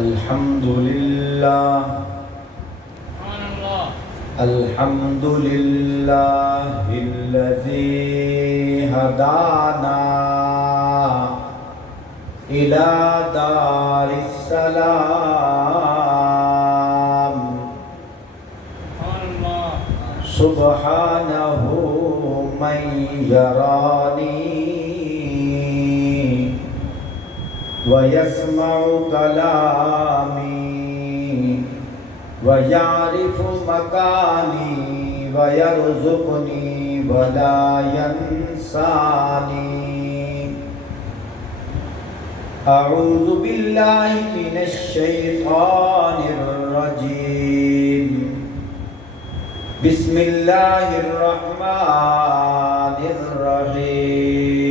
الحمد لله الحمد لله الذي هدانا إلى دار السلام سبحانه من يراني ويسمع كلامي ويعرف مكاني ويرزقني ولا ينساني. أعوذ بالله من الشيطان الرجيم. بسم الله الرحمن الرحيم.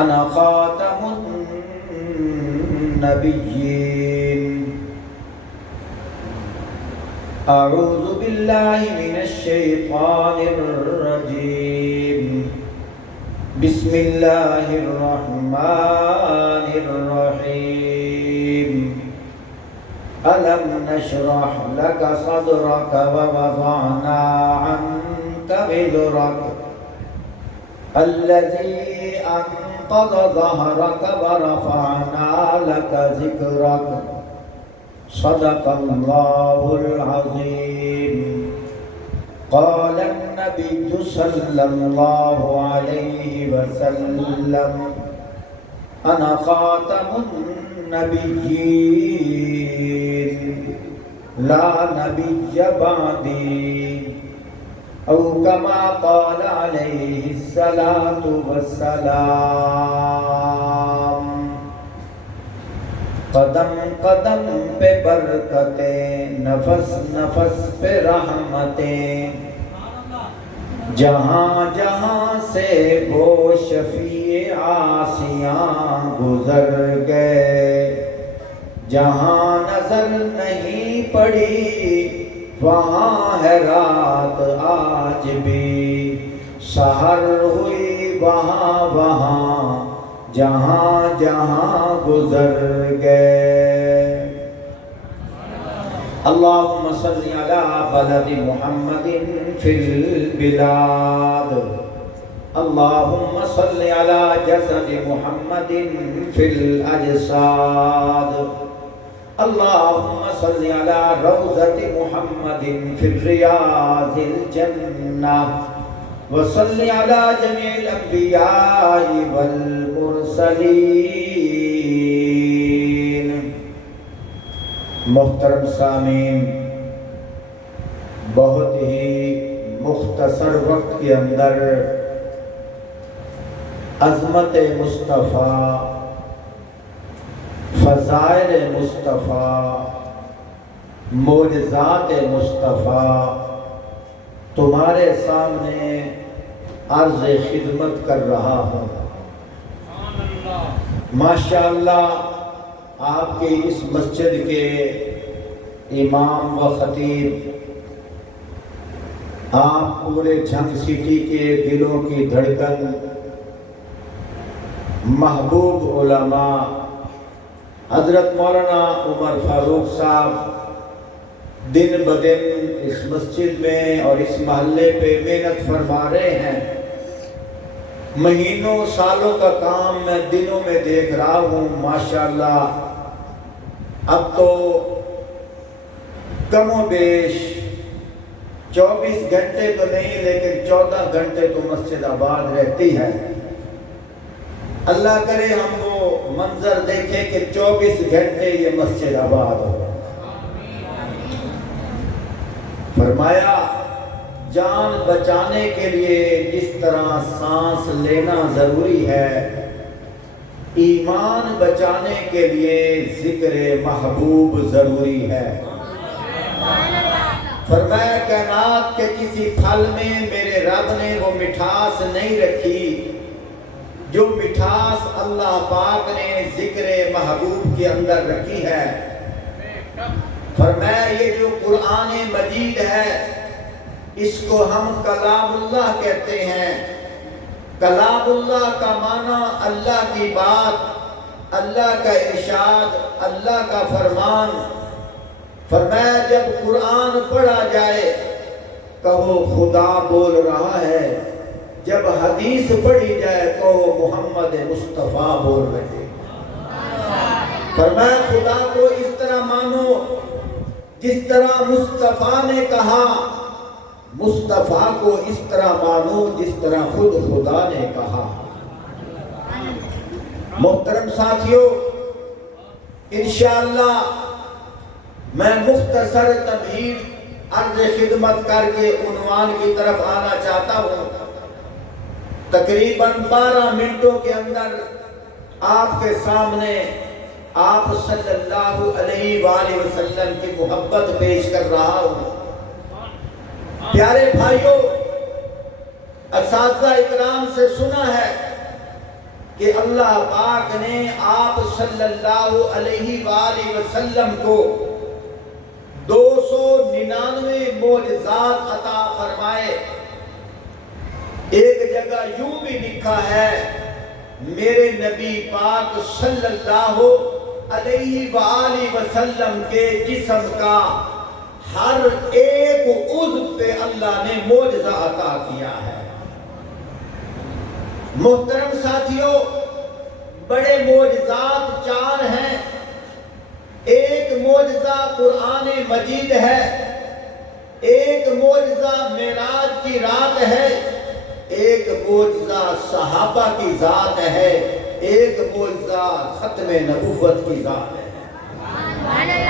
أنا خاتم النبيين. أعوذ بالله من الشيطان الرجيم. بسم الله الرحمن الرحيم. ألم نشرح لك صدرك ووضعنا عنك وزرك الذي أنقض ظهرك ورفعنا لك ذكرك. صدق الله العظيم. قال النبي صلى الله عليه وسلم أنا خاتم النبيين لا نبي بعدي أو كما قال عليه الصلاة والسلام. قدم قدم پہ برکتیں، نفس نفس پہ رحمتیں، جہاں جہاں سے وہ شفیع آسیاں گزر گئے، جہاں نظر نہیں پڑی وہاں ہے رات آج بھی، سحر ہوئی وہاں وہاں جہاں جہاں گزر گئے. اللہم صلی علی بلد محمد فی البلاد. اللہم صلی علی جسد محمد فی الاجساد. اللہم صلی علی روضۃ محمد فی ریاض الجنہ. وصلی علی جمیع الانبیاء والمرسلین. محترم سامعین، بہت ہی مختصر وقت کے اندر عظمت مصطفیٰ، فضائل مصطفیٰ، معجزات مصطفیٰ تمہارے سامنے عرض خدمت کر رہا ہوں. ماشاءاللہ آپ کی اس مسجد کے امام و خطیب، آپ پورے جھنگ سٹی کے دلوں کی دھڑکن، محبوب علماء حضرت مولانا عمر فاروق صاحب دن بدن اس مسجد میں اور اس محلے پہ محنت فرما رہے ہیں. مہینوں سالوں کا کام میں دنوں میں دیکھ رہا ہوں. ماشاءاللہ اب تو کم و بیش 24 گھنٹے تو نہیں لیکن 14 گھنٹے تو مسجد آباد رہتی ہے. اللہ کرے ہم وہ منظر دیکھیں کہ 24 گھنٹے یہ مسجد آباد ہو. فرمایا جان بچانے کے لیے جس طرح سانس لینا ضروری ہے، ایمان بچانے کے لیے ذکر محبوب ضروری ہے. فرمایا کائنات کے کسی پھل میں میرے رب نے وہ مٹھاس نہیں رکھی جو مٹھاس اللہ پاک نے ذکر محبوب کے اندر رکھی ہے. فرمایا یہ جو قرآن مجید ہے اس کو ہم کلام اللہ کہتے ہیں. کلام اللہ کا معنی اللہ کی بات، اللہ کا ارشاد، اللہ کا فرمان، فرمایا جب قرآن پڑھا جائے کہو خدا بول رہا ہے، جب حدیث پڑھی جائے کہو محمد مصطفیٰ بول رہے ہیں۔ فرمایا خدا کو اس طرح مانو جس طرح مصطفیٰ نے کہا، مصطفیٰ کو اس طرح مانو جس طرح خود خدا نے کہا۔ محترم ساتھیو، انشاءاللہ میں مختصر تمہید عرض خدمت کر کے عنوان کی طرف آنا چاہتا ہوں۔ تقریباً 12 منٹوں کے اندر آپ کے سامنے آپ صلی اللہ علیہ وآلہ وسلم کی محبت پیش کر رہا ہوں۔ پیارے بھائیوں، اساتذہ اکرام سے سنا ہے کہ اللہ پاک نے آپ صلی اللہ علیہ وآلہ وسلم کو 299 معجزات عطا فرمائے۔ ایک جگہ یوں بھی لکھا ہے، میرے نبی پاک صلی اللہ علیہ وآلہ وسلم کے جسم کا ہر ایک عضو پہ اللہ نے معجزہ عطا کیا ہے۔ محترم ساتھیوں، بڑے معجزات 4 ہیں۔ ایک معجزہ قرآن مجید ہے، ایک معجزہ معراج کی رات ہے، ایک معجزہ صحابہ کی ذات ہے، ایک معجزہ ختم نبوت کی ذات ہے۔